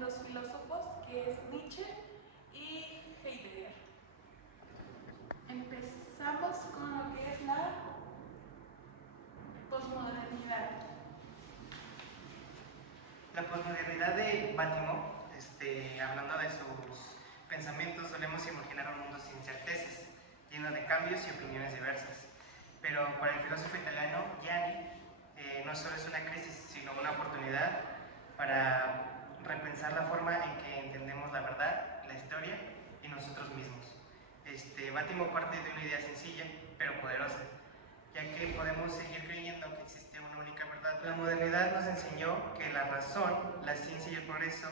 exponen dos filósofos, que es Nietzsche y Heidegger. Empezamos con lo que es la posmodernidad. La posmodernidad de Bátimo, hablando de sus pensamientos, solemos imaginar un mundo sin certezas, lleno de cambios y opiniones diversas. Pero para el filósofo italiano Gianni, no solo es una crisis, sino una oportunidad para repensar la forma en que entendemos la verdad, la historia y nosotros mismos. Bátimo parte de una idea sencilla, pero poderosa, ya que podemos seguir creyendo que existe una única verdad. La modernidad nos enseñó que la razón, la ciencia y el progreso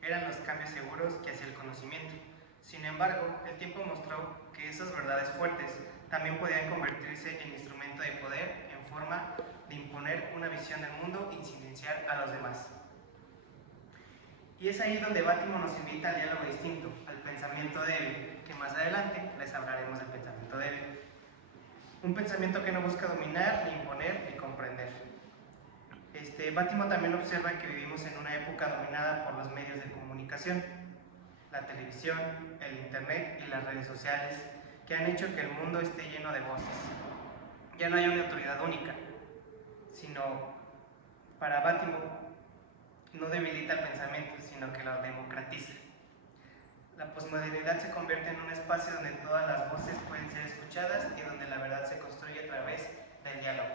eran los cambios seguros que hacía el conocimiento. Sin embargo, el tiempo mostró que esas verdades fuertes también podían convertirse en instrumento de poder en forma de imponer una visión del mundo y silenciar a los demás. Y es ahí donde Bátimo nos invita al diálogo distinto, al pensamiento débil, que más adelante les hablaremos del pensamiento débil. Un pensamiento que no busca dominar, ni imponer, ni comprender. Bátimo también observa que vivimos en una época dominada por los medios de comunicación, la televisión, el internet y las redes sociales, que han hecho que el mundo esté lleno de voces. Ya no hay una autoridad única, sino para Bátimo no debilita el pensamiento, sino que lo democratiza. La posmodernidad se convierte en un espacio donde todas las voces pueden ser escuchadas y donde la verdad se construye a través del diálogo.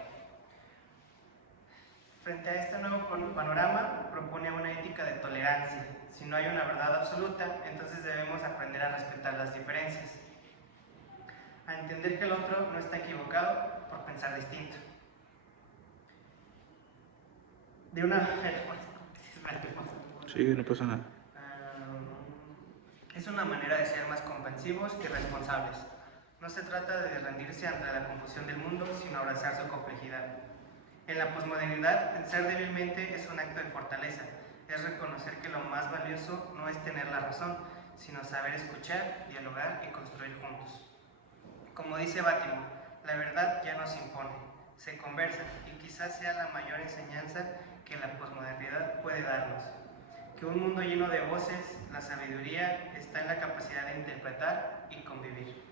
Frente a este nuevo panorama, propone una ética de tolerancia. Si no hay una verdad absoluta, entonces debemos aprender a respetar las diferencias, a entender que el otro no está equivocado por pensar distinto. De una... Sí, no pasa nada. Es una manera de ser más comprensivos y responsables. No se trata de rendirse ante la confusión del mundo, sino abrazar su complejidad. En la posmodernidad, pensar débilmente es un acto de fortaleza. Es reconocer que lo más valioso no es tener la razón, sino saber escuchar, dialogar y construir juntos. Como dice Bátimo, la verdad ya no se impone, se conversa, y quizás sea la mayor enseñanza que la posmodernidad puede darnos. Que un mundo lleno de voces, la sabiduría está en la capacidad de interpretar y convivir.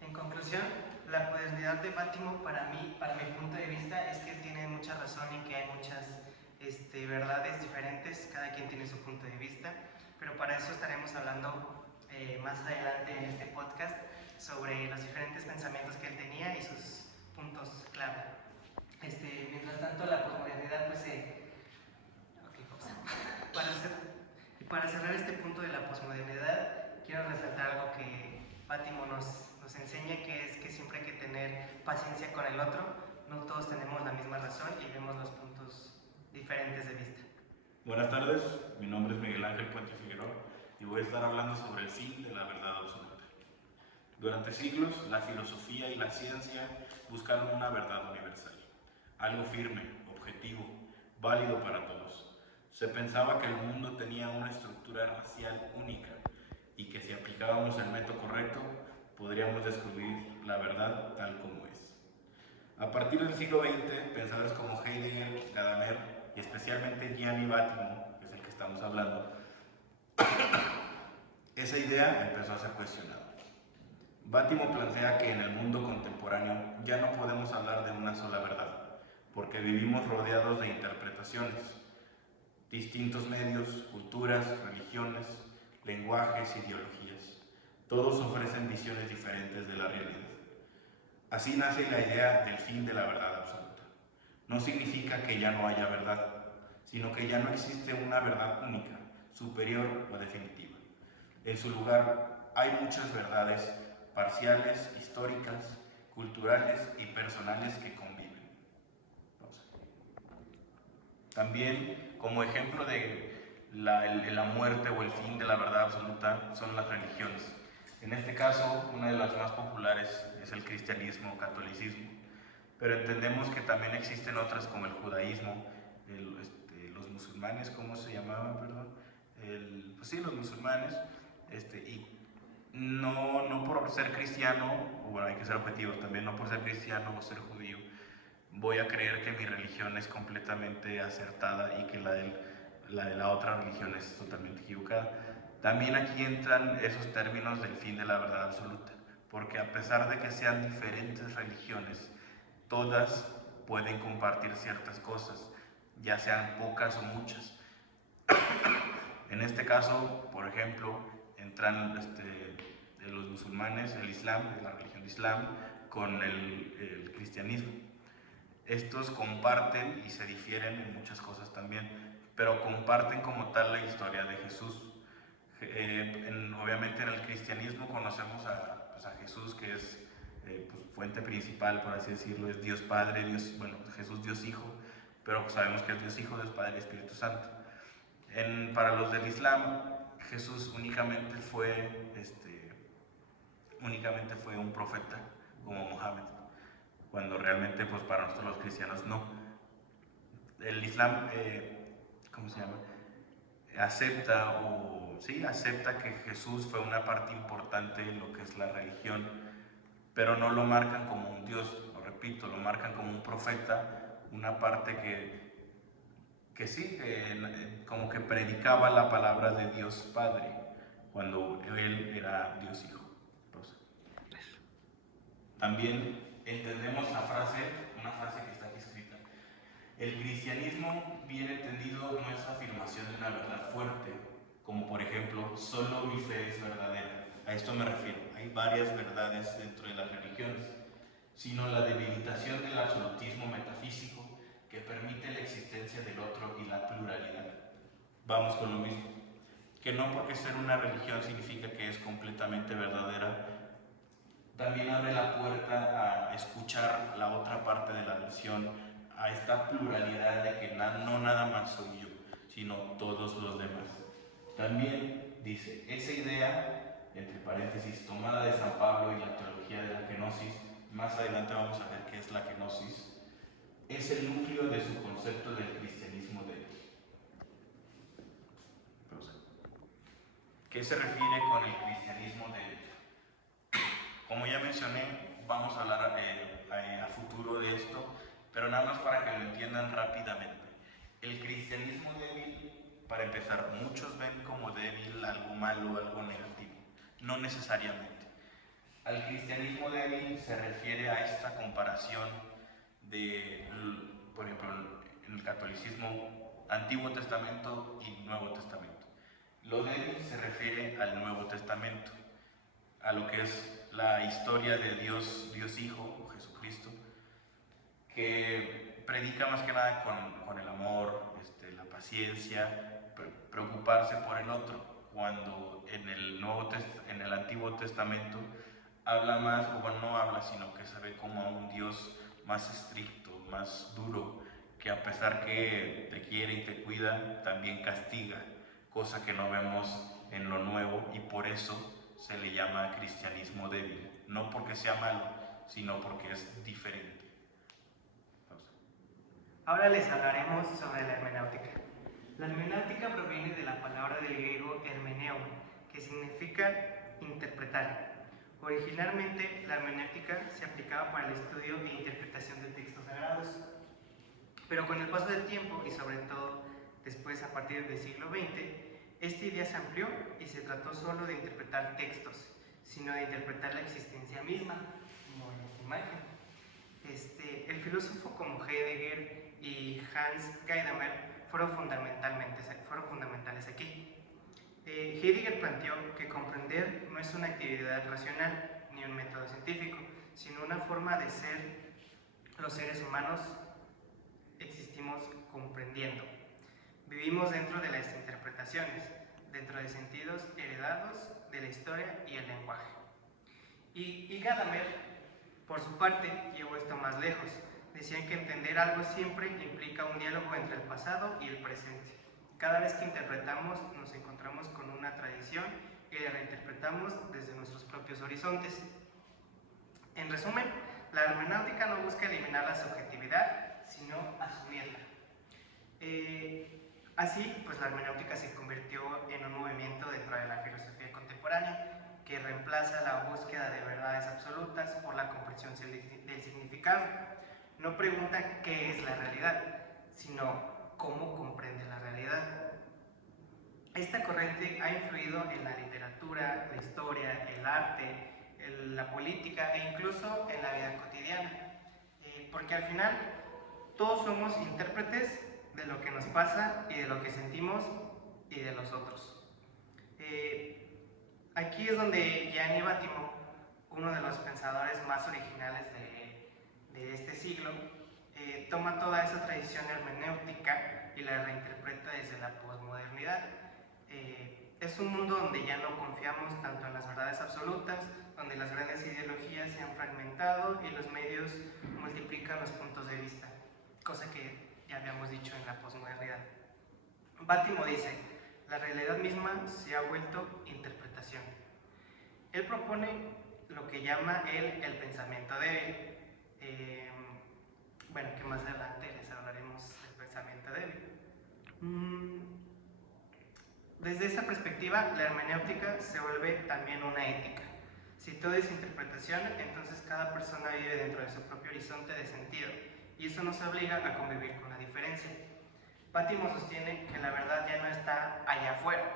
En conclusión, la modernidad de Bátimo para mi punto de vista, es que él tiene mucha razón en que hay muchas verdades diferentes, cada quien tiene su punto de vista, pero para eso estaremos hablando más adelante en este podcast sobre los diferentes pensamientos que él tenía y sus puntos clave. Mientras tanto, la posmodernidad pues para cerrar este punto de la posmodernidad, quiero resaltar algo que Bátimo nos enseña, que es que siempre hay que tener paciencia con el otro. No todos tenemos la misma razón y vemos los puntos diferentes de vista. Buenas tardes, mi nombre es Miguel Ángel Puente Figueroa y voy a estar hablando sobre el fin de la verdad absoluta. Durante siglos, la filosofía y la ciencia buscaron una verdad universal, algo firme, objetivo, válido para todos. Se pensaba que el mundo tenía una estructura racial única y que si aplicábamos el método correcto, podríamos descubrir la verdad tal como es. A partir del siglo XX, pensadores como Heidegger, Gadamer y especialmente Gianni Bátimo, que es el que estamos hablando, esa idea empezó a ser cuestionada. Bátimo plantea que en el mundo contemporáneo ya no podemos hablar de una sola verdad, porque vivimos rodeados de interpretaciones, distintos medios, culturas, religiones, lenguajes, ideologías. Todos ofrecen visiones diferentes de la realidad. Así nace la idea del fin de la verdad absoluta. No significa que ya no haya verdad, sino que ya no existe una verdad única, superior o definitiva. En su lugar hay muchas verdades parciales, históricas, culturales y personales que conviven. También, como ejemplo de la muerte o el fin de la verdad absoluta, son las religiones. En este caso, una de las más populares es el cristianismo o catolicismo, pero entendemos que también existen otras como el judaísmo, los musulmanes, ¿cómo se llamaban? Perdón. Pues sí, los musulmanes, y no por ser cristiano, o bueno, hay que ser objetivos también, no por ser cristiano o ser judío, voy a creer que mi religión es completamente acertada y que la de la otra religión es totalmente equivocada. También aquí entran esos términos del fin de la verdad absoluta, porque a pesar de que sean diferentes religiones, todas pueden compartir ciertas cosas, ya sean pocas o muchas. En este caso, por ejemplo, entran los musulmanes, el Islam, la religión de Islam, con el cristianismo. Estos comparten y se difieren en muchas cosas también, pero comparten como tal la historia de Jesús. Obviamente en el cristianismo conocemos a Jesús, que es pues, fuente principal, por así decirlo, es Dios Padre, Jesús Dios Hijo, pero sabemos que es Dios Hijo, Dios Padre y Espíritu Santo. Para los del Islam, Jesús únicamente fue un profeta, como Mohammed, cuando realmente pues para nosotros los cristianos no. El Islam, ¿cómo se llama? Acepta que Jesús fue una parte importante en lo que es la religión, pero no lo marcan como un Dios, lo repito, lo marcan como un profeta, una parte que sí, como que predicaba la palabra de Dios Padre, cuando él era Dios Hijo. También entendemos una frase que está aquí escrita. El cristianismo, bien entendido, no es afirmación de una verdad fuerte, como por ejemplo, solo mi fe es verdadera. A esto me refiero. Hay varias verdades dentro de las religiones, sino la debilitación del absolutismo metafísico que permite la existencia del otro y la pluralidad. Vamos con lo mismo. Que no porque ser una religión significa que es completamente verdadera, también abre la puerta a escuchar la otra parte de la versión, a esta pluralidad de que no nada más soy yo, sino todos los demás. También dice, esa idea, entre paréntesis, tomada de San Pablo y la teología de la kenosis, más adelante vamos a ver qué es la kenosis, es el núcleo de su concepto del cristianismo de Dios. ¿Qué se refiere con el cristianismo de Dios? Como ya mencioné, vamos a hablar a futuro de esto, pero nada más para que lo entiendan rápidamente. El cristianismo débil, para empezar, muchos ven como débil algo malo, algo negativo. No necesariamente. Al cristianismo débil se refiere a esta comparación de, por ejemplo, en el catolicismo, Antiguo Testamento y Nuevo Testamento. Lo débil se refiere al Nuevo Testamento, a lo que es la historia de Dios Hijo, Jesucristo, que predica más que nada con el amor, la paciencia, preocuparse por el otro, cuando en el Antiguo Testamento habla más, o bueno, no habla, sino que se ve como a un Dios más estricto, más duro, que a pesar que te quiere y te cuida, también castiga, cosa que no vemos en lo nuevo, y por eso se le llama cristianismo débil, no porque sea malo, sino porque es diferente. Ahora les hablaremos sobre la hermenéutica. La hermenéutica proviene de la palabra del griego hermeneo, que significa interpretar. Originalmente, la hermenéutica se aplicaba para el estudio e interpretación de textos sagrados, pero con el paso del tiempo y sobre todo después a partir del siglo XX, esta idea se amplió y se trató solo de interpretar textos, sino de interpretar la existencia misma, como en esta imagen. El filósofo como Heidegger y Hans Gadamer fueron fundamentales aquí. Heidegger planteó que comprender no es una actividad racional ni un método científico, sino una forma de ser. Los seres humanos existimos comprendiendo. Vivimos dentro de las interpretaciones, dentro de sentidos heredados de la historia y el lenguaje. Y Gadamer, por su parte, llevó esto más lejos. Decían que entender algo siempre implica un diálogo entre el pasado y el presente. Cada vez que interpretamos, nos encontramos con una tradición y la reinterpretamos desde nuestros propios horizontes. En resumen, la hermenéutica no busca eliminar la subjetividad, sino asumirla. Así, pues la hermenéutica se convirtió en un movimiento dentro de la filosofía contemporánea que reemplaza la búsqueda de verdades absolutas por la comprensión del significado. No pregunta qué es la realidad, sino cómo comprende la realidad. Esta corriente ha influido en la literatura, la historia, el arte, la política e incluso en la vida cotidiana. Porque al final todos somos intérpretes de lo que nos pasa y de lo que sentimos y de los otros. Aquí es donde Gianni Battimo, uno de los pensadores más originales de este siglo, toma toda esa tradición hermenéutica y la reinterpreta desde la posmodernidad. Es un mundo donde ya no confiamos tanto en las verdades absolutas, donde las grandes ideologías se han fragmentado y los medios multiplican los puntos de vista, cosa que ya habíamos dicho en la posmodernidad. Battimo dice: la realidad misma se ha vuelto interpretación. Él propone lo que llama el pensamiento débil. Bueno, que más adelante les hablaremos del pensamiento débil. Desde esa perspectiva, la hermenéutica se vuelve también una ética. Si todo es interpretación, entonces cada persona vive dentro de su propio horizonte de sentido, y eso nos obliga a convivir con la diferencia. Battimo sostiene que la verdad ya no está allá afuera,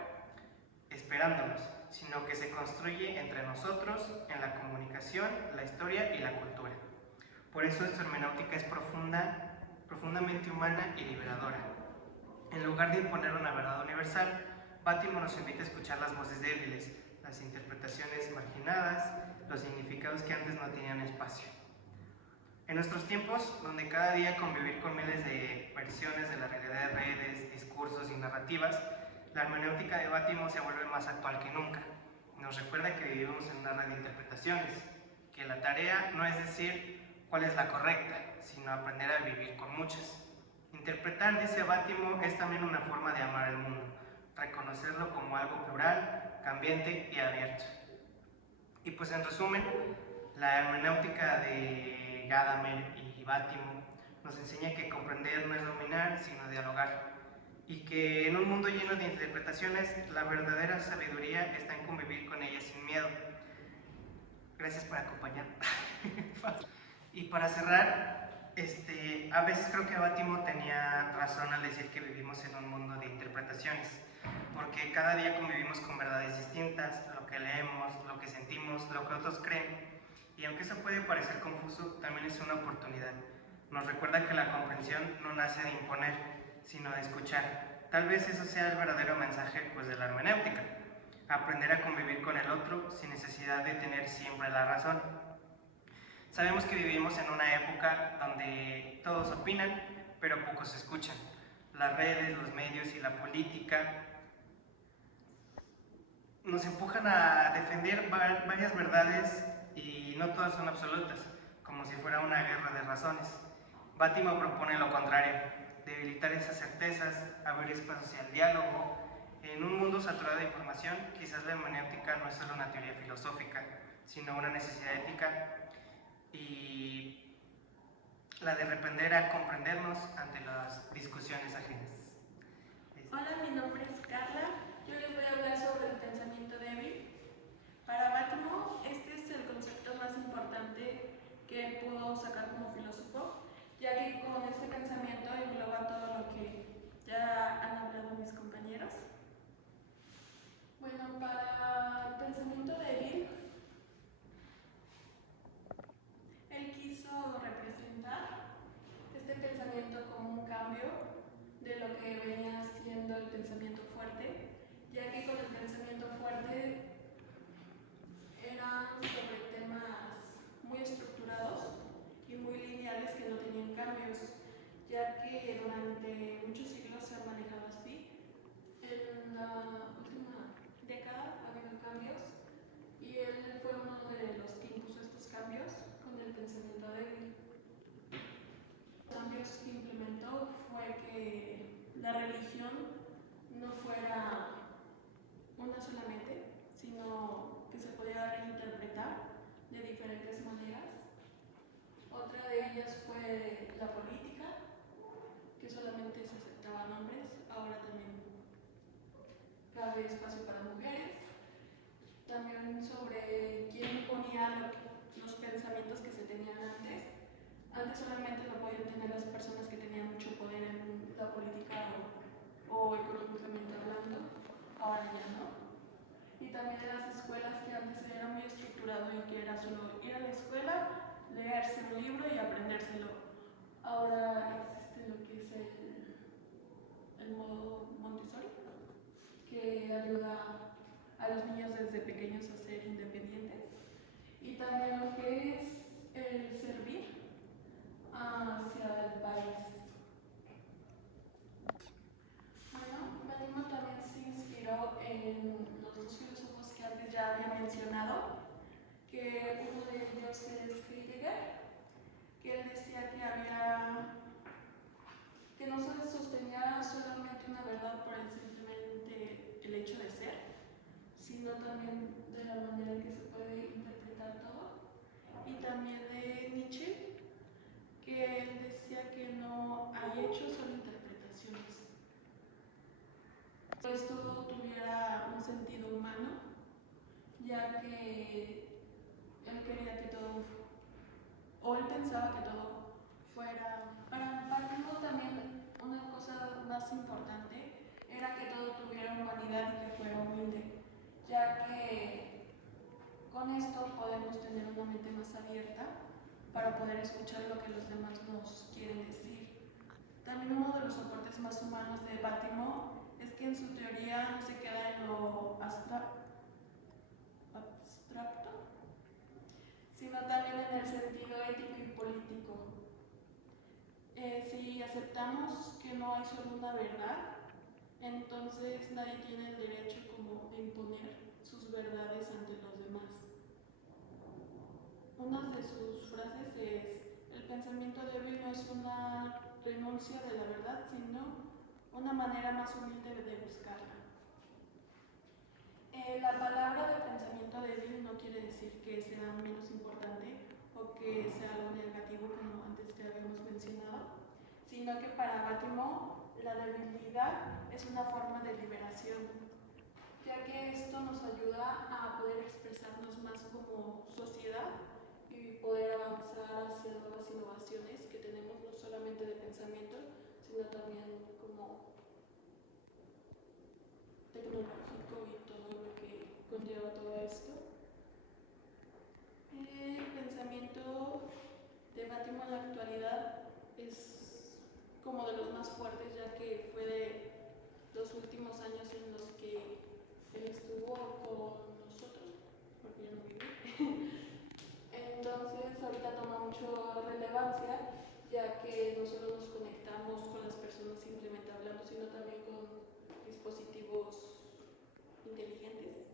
esperándonos, sino que se construye entre nosotros en la comunicación, la historia y la cultura. Por eso esta hermenéutica es profundamente humana y liberadora. En lugar de imponer una verdad universal, Battimo nos invita a escuchar las voces débiles, las interpretaciones marginadas, los significados que antes no tenían espacio. En nuestros tiempos, donde cada día convivir con miles de versiones de la realidad de redes, discursos y narrativas, la hermenéutica de Battimo se vuelve más actual que nunca. Nos recuerda que vivimos en una red de interpretaciones, que la tarea no es decir cuál es la correcta, sino aprender a vivir con muchas. Interpretar, dice Battimo, es también una forma de amar el mundo, reconocerlo como algo plural, cambiante y abierto. Y pues en resumen, la hermenéutica de Gadamer y Battimo nos enseña que comprender no es dominar, sino dialogar, y que en un mundo lleno de interpretaciones, la verdadera sabiduría está en convivir con ellas sin miedo. Gracias por acompañar. Y para cerrar, a veces creo que Battimo tenía razón al decir que vivimos en un mundo de interpretaciones, porque cada día convivimos con verdades distintas, lo que leemos, lo que sentimos, lo que otros creen, y aunque eso puede parecer confuso, también es una oportunidad. Nos recuerda que la comprensión no nace de imponer, sino de escuchar. Tal vez eso sea el verdadero mensaje de la hermenéutica: aprender a convivir con el otro sin necesidad de tener siempre la razón. Sabemos que vivimos en una época donde todos opinan, pero pocos escuchan. Las redes, los medios y la política nos empujan a defender varias verdades y no todas son absolutas, como si fuera una guerra de razones. Battimo propone lo contrario: debilitar esas certezas, abrir espacios al diálogo. En un mundo saturado de información, quizás la hermenéutica no es solo una teoría filosófica, sino una necesidad ética, y la de aprender a comprendernos ante las discusiones ajenas. Hola, mi nombre es Carla. Yo les voy a hablar sobre el pensamiento débil. Para Battimo, este es el concepto más importante que él pudo sacar como filósofo, ya que con este pensamiento engloba todo lo que ya han hablado mis compañeros. Bueno, para el pensamiento débil, él quiso representar este pensamiento como un cambio de lo que venía siendo el pensamiento fuerte, ya que con el pensamiento fuerte eran sobre temas muy estructurados y muy lineales que no tenían cambios, ya que durante muchos siglos se han manejado así. En la última década ha habido cambios y él fue uno de los que impuso estos cambios con el pensamiento débil. Los cambios que implementó fue que la religión no fuera una solamente, sino que se podía reinterpretar de diferentes maneras. Otra de ellas fue la política, que solamente se aceptaban hombres, ahora también cabe espacio para mujeres. También sobre quién ponía los pensamientos que se tenían antes. Antes solamente lo primaria, ¿no? Y también de las escuelas que antes era muy estructurado y que era solo ir a la escuela, leerse un libro y aprendérselo. Ahora existe lo que es el modo Montessori, que ayuda a los niños desde pequeños a ser independientes. Y también lo que es el servir hacia el país. Bueno, Benimo también se inspiró en los dos filósofos que antes ya había mencionado, que uno de ellos es Heidegger, que él decía que no se sostenía solamente una verdad por simplemente el hecho de ser, sino también de la manera en que se puede interpretar todo. Y también de Nietzsche, que él decía que no hay hechos, solo interpretaciones. Que esto tuviera un sentido humano, ya que él quería que todo, o él pensaba que todo fuera. Para Hugo también una cosa más importante era que todo tuviera humanidad y que fuera humilde, ya que con esto podemos tener una mente más abierta para poder escuchar lo que los demás nos quieren decir. También uno de los soportes más humanos de Bátimo es que en su teoría no se queda en lo abstracto, sino también en el sentido ético y político. Si aceptamos que no hay solo una verdad, entonces nadie tiene el derecho como de imponer sus verdades ante los demás. Una de sus frases es: el pensamiento débil no es una renuncia de la verdad, sino una manera más humilde de buscarla. La palabra de pensamiento débil no quiere decir que sea menos importante o que sea algo negativo como antes ya habíamos mencionado, sino que para Bátimo la debilidad es una forma de liberación, ya que esto nos ayuda a poder expresarnos más como sociedad y poder avanzar hacia nuevas innovaciones que tenemos no solamente de pensamiento, sino también como tecnológico y todo lo que conlleva todo esto. El pensamiento de Bátimo en la actualidad es como de los más fuertes, ya que fue de los últimos años en los que él estuvo con nosotros, porque ya no vive. Entonces ahorita toma mucha relevancia, ya que no solo nos conectamos con las personas simplemente hablando, sino también con dispositivos inteligentes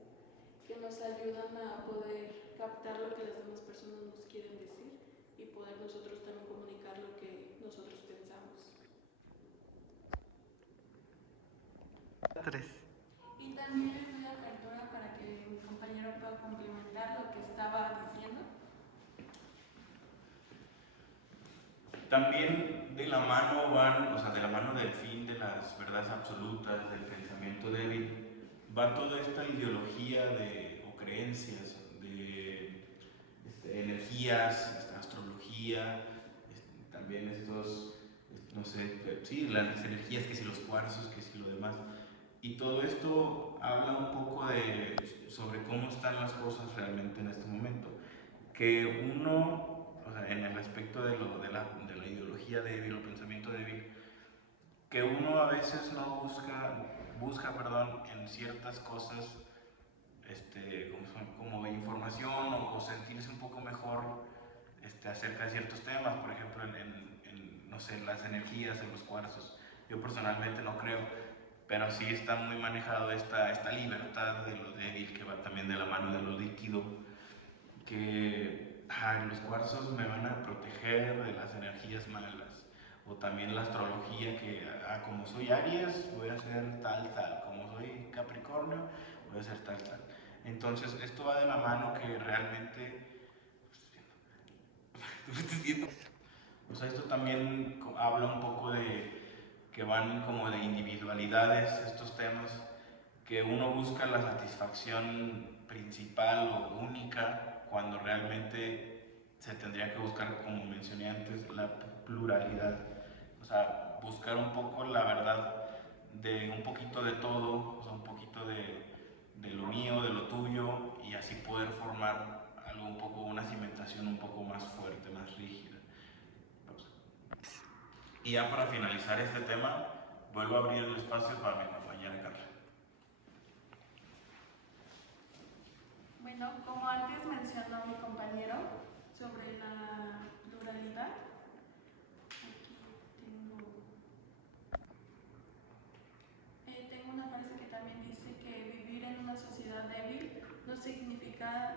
que nos ayudan a poder captar lo que las demás personas nos quieren decir y poder nosotros también comunicar lo que nosotros pensamos. 3. Y también les doy apertura para que mi compañero pueda complementar lo que estaba diciendo. También de la mano van, o sea, de la mano del fin de las verdades absolutas, del pensamiento débil, va toda esta ideología o creencias de energías, astrología, también estos, no sé, sí, las energías, que si los cuarzos, que si lo demás. Y todo esto habla un poco sobre cómo están las cosas realmente en este momento. Que uno, o sea, en el aspecto de la ideología débil o pensamiento débil, que uno a veces no busca en ciertas cosas como información o sentirse un poco mejor acerca de ciertos temas, por ejemplo, no sé, las energías, en los cuarzos. Yo personalmente no creo, pero sí está muy manejado esta libertad de lo débil que va también de la mano de lo líquido, que los cuarzos me van a proteger de las energías malas, o también la astrología, que como soy Aries voy a ser tal, como soy Capricornio voy a ser tal. Entonces esto va de la mano que realmente, o sea, esto también habla un poco de que van como de individualidades estos temas, que uno busca la satisfacción principal o única cuando realmente se tendría que buscar, como mencioné antes, la pluralidad. O sea, buscar un poco la verdad de un poquito de todo, o sea, un poquito de lo mío, de lo tuyo, y así poder formar algo un poco, una cimentación un poco más fuerte, más rígida. Y ya para finalizar este tema, vuelvo a abrir el espacio para mi compañera Carla. Bueno, como antes mencionó mi compañero sobre la pluralidad, tengo una frase que también dice que vivir en una sociedad débil no significa...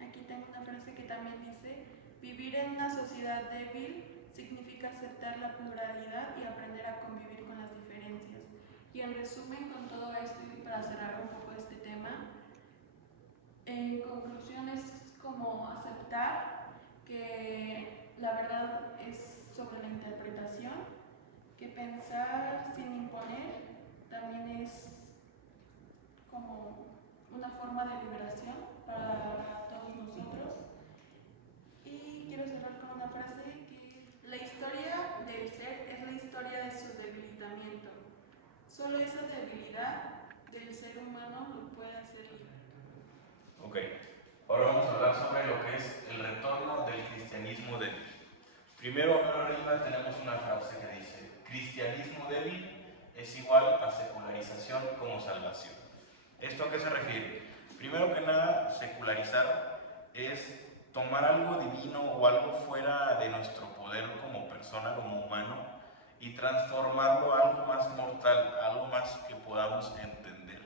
Aquí tengo una frase que también dice, vivir en una sociedad débil significa aceptar la pluralidad y aprender a convivir con las diferencias. Y en resumen, con todo esto y para cerrar un poco este tema, en conclusión es como aceptar que la verdad es sobre la interpretación, que pensar sin imponer también es como una forma de liberación para todos nosotros. Y quiero cerrar con una frase que la historia del ser es la historia de su debilitamiento. Solo esa debilidad del ser humano lo puede hacer libre. Ok, ahora vamos a hablar sobre lo que es el retorno del cristianismo débil. Primero, arriba tenemos una frase que dice, cristianismo débil es igual a secularización como salvación. ¿Esto a qué se refiere? Primero que nada, secularizar es tomar algo divino o algo fuera de nuestro poder como persona, como humano, y transformarlo a algo más mortal, algo más que podamos entender.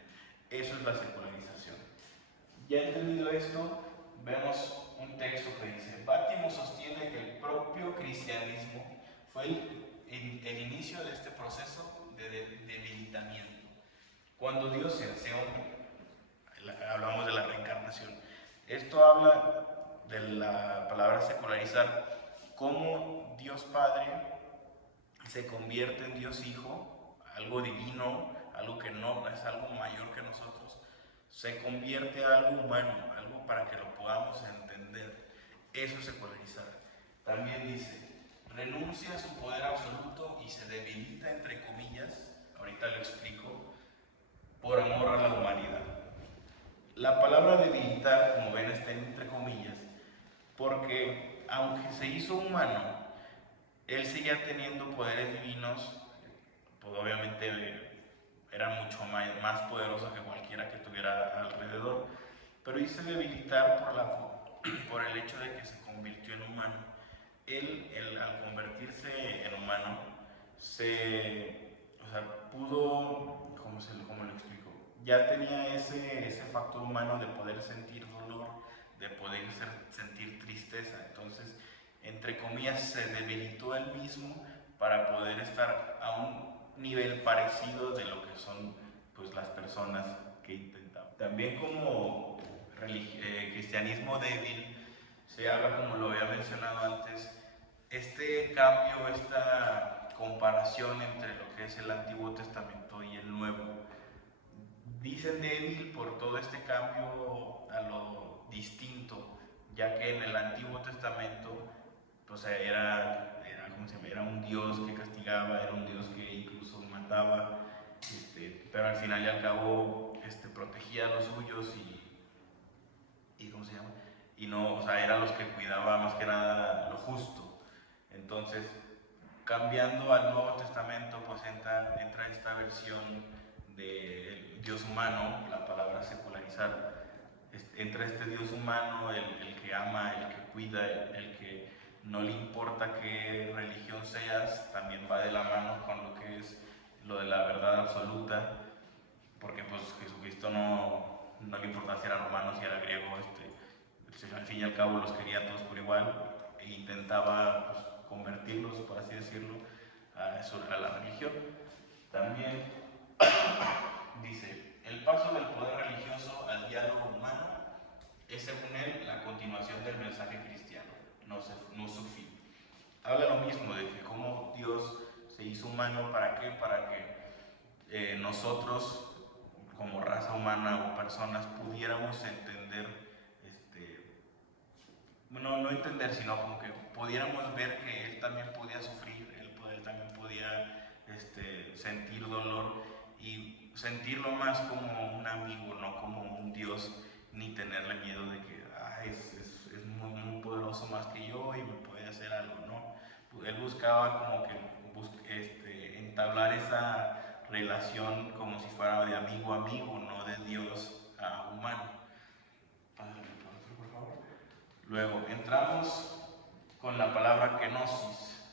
Eso es la secularización. Ya entendido esto, vemos un texto que dice, Bátimo sostiene que el propio cristianismo fue el inicio de este proceso de debilitamiento. Cuando Dios se hace hombre, hablamos de la reencarnación. Esto habla de la palabra secularizar, cómo Dios Padre se convierte en Dios Hijo, algo divino, algo que no es algo mayor que nosotros, se convierte a algo humano, algo para que lo podamos entender. Eso es secularizar. También dice, renuncia a su poder absoluto y se debilita, entre comillas, ahorita lo explico, por amor a la humanidad. La palabra debilitar, como ven, está entre comillas, porque aunque se hizo humano, él seguía teniendo poderes divinos, pues obviamente era mucho más poderoso que cualquiera que tuviera alrededor, pero hizo debilitar por el hecho de que se convirtió en humano. Él al convertirse en humano, pudo, ¿cómo lo explico? Ya tenía ese factor humano de poder sentir dolor, de poder sentir tristeza. Entonces, entre comillas, se debilitó él mismo para poder estar a un nivel parecido de lo que son pues, las personas que intentaban. También como cristianismo débil, se habla, como lo había mencionado antes, este cambio, esta comparación entre lo que es el Antiguo Testamento y el Nuevo. Dicen débil por todo este cambio a lo distinto, ya que en el Antiguo Testamento pues era un Dios que castigaba, era un Dios que incluso mataba, pero al final y al cabo protegía a los suyos y ¿cómo se llama? Y no, eran los que cuidaba más que nada lo justo. Entonces, cambiando al Nuevo Testamento, pues entra esta versión del Dios humano, la palabra secularizar, entra este Dios humano, el que ama, el que cuida, el que no le importa qué religión seas, también va de la mano con lo que es lo de la verdad absoluta, porque pues Jesucristo no le importa si era romano, si era griego, al fin y al cabo los quería a todos por igual e intentaba pues, convertirlos, por así decirlo, a la religión. También dice, el paso del poder religioso al diálogo humano es según él la continuación del mensaje cristiano, no su fin. Habla lo mismo de que cómo Dios se hizo humano, ¿para qué? Para que nosotros como raza humana o personas pudiéramos entender, no entender, sino como que pudiéramos ver que Él también podía sufrir, Él también podía sentir dolor y sentirlo más como un amigo, no como un Dios, ni tenerle miedo de que es muy, muy poderoso más que yo y me puede hacer algo, ¿no? Él buscaba como que entablar esa relación como si fuera de amigo a amigo, no de Dios a humano. Por favor. Luego entramos con la palabra kenosis.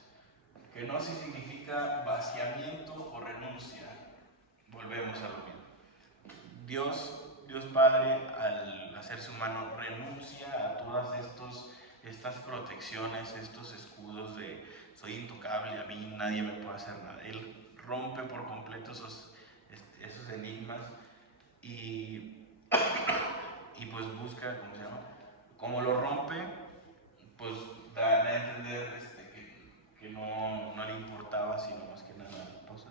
Kenosis significa vaciamiento o renuncia. Volvemos a lo mismo. Dios Padre, al hacerse humano, renuncia a todas estas protecciones, estos escudos de soy intocable, a mí nadie me puede hacer nada. Él rompe por completo esos enigmas y pues busca, ¿cómo se llama? Como lo rompe, pues da a entender que no le importaba, sino más que nada la esposa.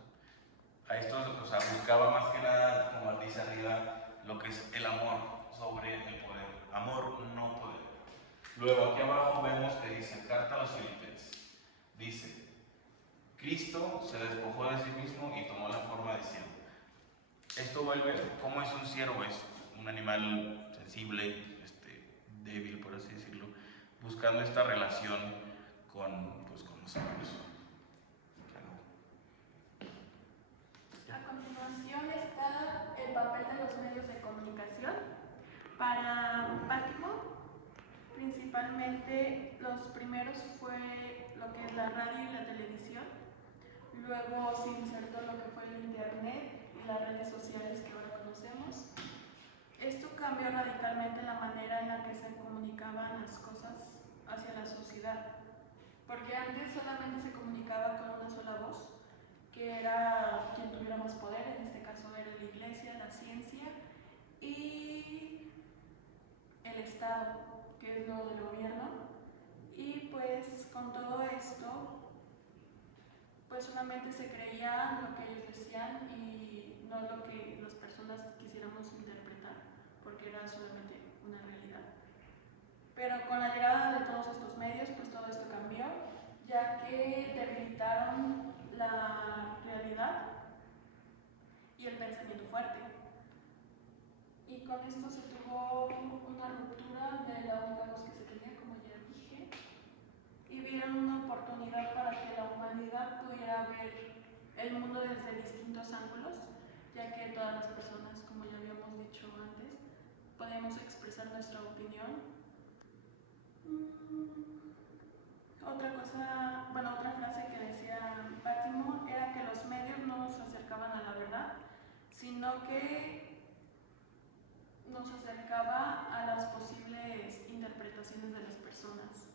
A esto, o sea, buscaba más que nada, como dice arriba, lo que es el amor sobre el poder. Amor, no poder. Luego, aquí abajo vemos que dice, carta a los Filipenses. Dice, Cristo se despojó de sí mismo y tomó la forma de siervo. Esto vuelve, ¿cómo es un siervo? Es un animal sensible, débil, por así decirlo, buscando esta relación con los humanos. A continuación está el papel de los medios de comunicación. Para Bátimo, principalmente los primeros fue lo que es la radio y la televisión. Luego se insertó lo que fue el internet y las redes sociales que ahora conocemos. Esto cambió radicalmente la manera en la que se comunicaban las cosas hacia la sociedad, porque antes solamente se comunicaba con una sola voz, que era quien tuviera más poder, en este caso era la iglesia, la ciencia y el Estado, que es lo del gobierno. Y pues con todo esto, pues solamente se creía lo que ellos decían y no lo que las personas quisiéramos interpretar, porque era solamente una realidad. Pero con la llegada de todos estos medios, pues todo esto cambió, ya que debilitaron la realidad y el pensamiento fuerte. Y con esto se tuvo una ruptura de la única voz que se tenía, como ya dije, y vieron una oportunidad para que la humanidad pudiera ver el mundo desde distintos ángulos, ya que todas las personas, como ya habíamos dicho antes, podemos expresar nuestra opinión. Otra frase que decía Bátimo era que los medios no nos acercaban a la verdad, sino que nos acercaba a las posibles interpretaciones de las personas.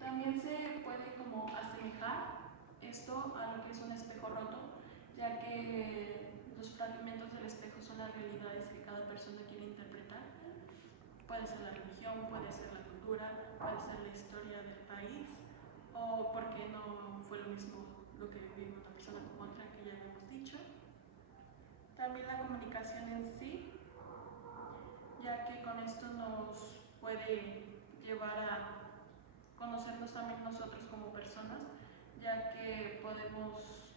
También se puede como asemejar esto a lo que es un espejo roto, ya que los fragmentos del espejo son las realidades que cada persona quiere interpretar. Puede ser la religión, puede ser la cultura, puede ser la historia del país, o porque no fue lo mismo lo que vivió una persona como otra, que ya habíamos dicho. También la comunicación en sí, ya que con esto nos puede llevar a conocernos también nosotros como personas, ya que podemos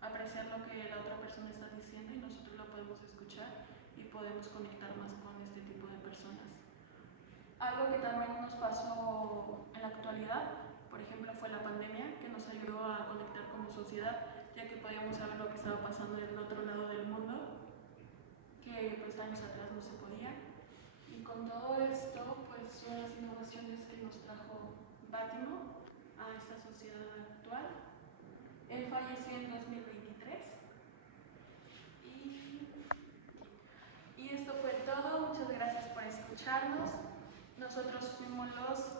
apreciar lo que la otra persona está diciendo y nosotros lo podemos escuchar y podemos conectar más con este tipo de personas. Algo que también nos pasó en la actualidad, por ejemplo, fue la pandemia, que nos ayudó a conectar como sociedad, ya que podíamos saber lo que estaba pasando del otro lado del mundo, que pues años atrás no se podía. Y con todo esto, pues son las innovaciones que nos trajo Bátimo a esta sociedad actual. Él falleció en 2023. Y esto fue todo. Muchas gracias por escucharnos. Nosotros fuimos los